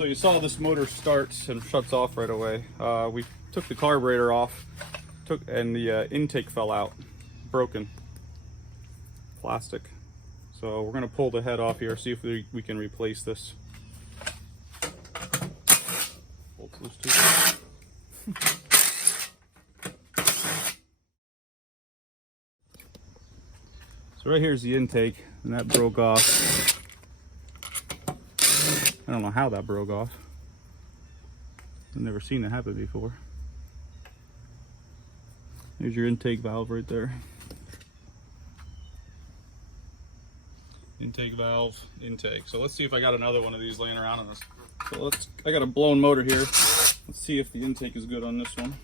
So you saw this motor starts and shuts off right away. We took the carburetor off, and the intake fell out, broken, plastic. So we're gonna pull the head off here, see if we can replace this. Bolts loose too. So right here's the intake, and that broke off. I don't know how that broke off. I've never seen it happen before. There's your intake valve right there. Intake valve, intake. So let's see if I got another one of these laying around on this. So I got a blown motor here. Let's see if the intake is good on this one.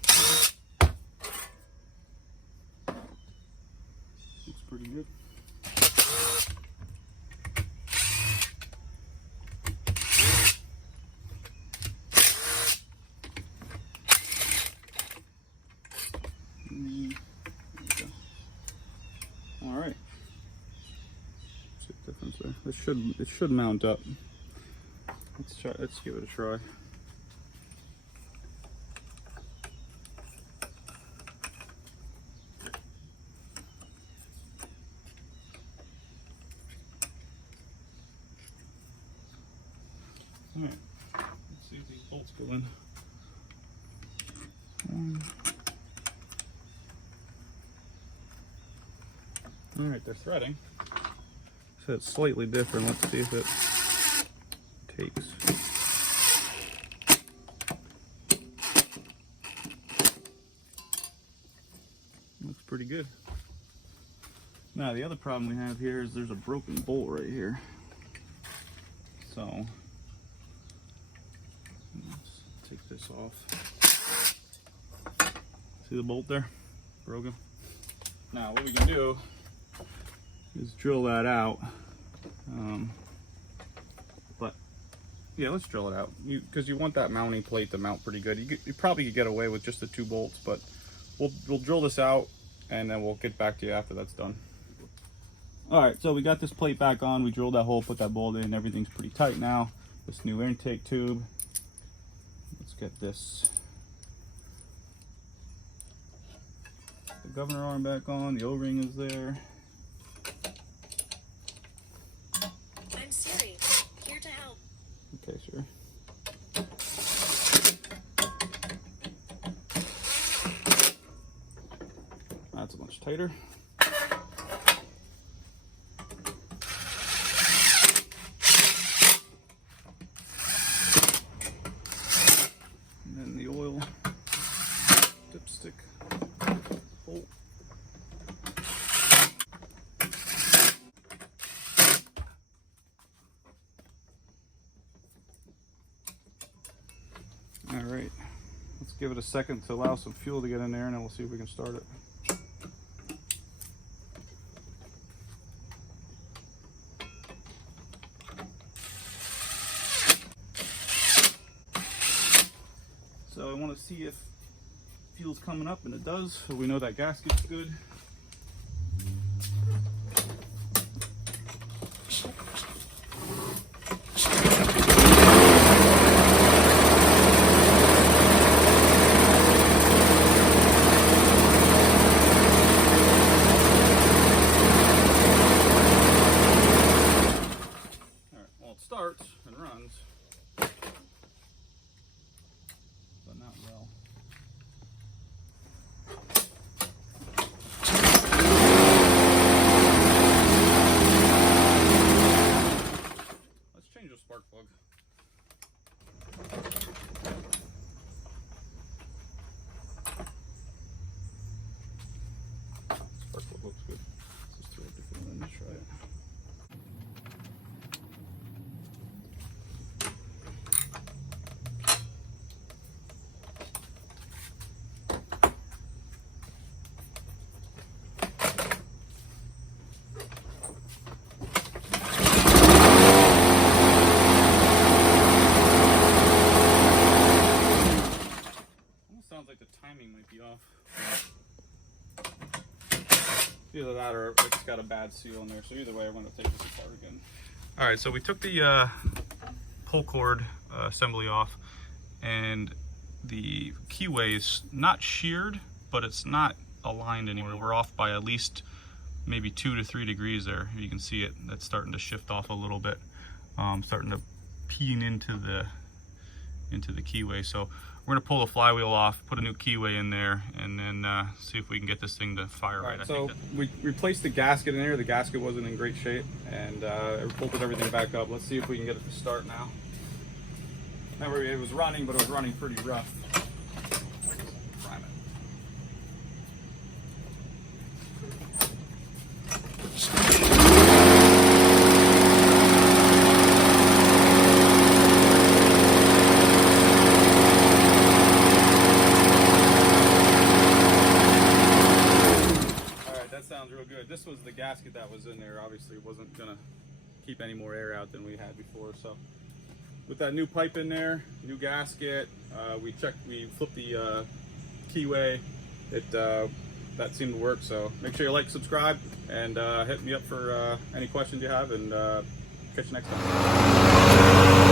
Looks pretty good. All right. See the difference there. It should mount up. Let's give it a try. All right. Let's see if these bolts go in. All right, they're threading. So it's slightly different. Let's see if it takes. Looks pretty good. Now the other problem we have here is there's a broken bolt right here. So let's take this off. See the bolt there? Broken. Now what we can do is drill that out. But yeah, let's drill it out. Because you want that mounting plate to mount pretty good. You probably could get away with just the 2 bolts, but we'll drill this out and then we'll get back to you after that's done. All right, so we got this plate back on. We drilled that hole, put that bolt in. Everything's pretty tight now. This new intake tube. Let's get this. The governor arm back on. The O-ring is there. I'm Siri, here to help. Okay, sure. That's a much tighter. And then the oil dipstick bolt. All right, let's give it a second to allow some fuel to get in there, and then we'll see if we can start it. So I want to see if fuel's coming up, and it does, so we know that gasket's good. Starts and runs, but not well. Let's change the spark plug. Spark plug looks good. Let's just throw a different one and try it. Sounds like the timing might be off. Either that or it's got a bad seal in there. So either way, I'm going to take this apart again. All right, so we took the pull cord assembly off, and the keyway is not sheared, but it's not aligned anymore. We're off by at least maybe 2 to 3 degrees there. You can see it, that's starting to shift off a little bit, starting to peen into the keyway. So we're gonna pull the flywheel off, put a new keyway in there, and then see if we can get this thing to fire right. So we replaced the gasket in there. The gasket wasn't in great shape, and bolted everything back up. Let's see if we can get it to start now. Remember, it was running, but it was running pretty rough. Prime it. Alright, that sounds real good. This was the gasket that was in there. Obviously, it wasn't gonna keep any more air out than we had before, so with that new pipe in there, new gasket, we flipped the keyway. That seemed to work. So make sure you like, subscribe, and hit me up for any questions you have, and catch you next time.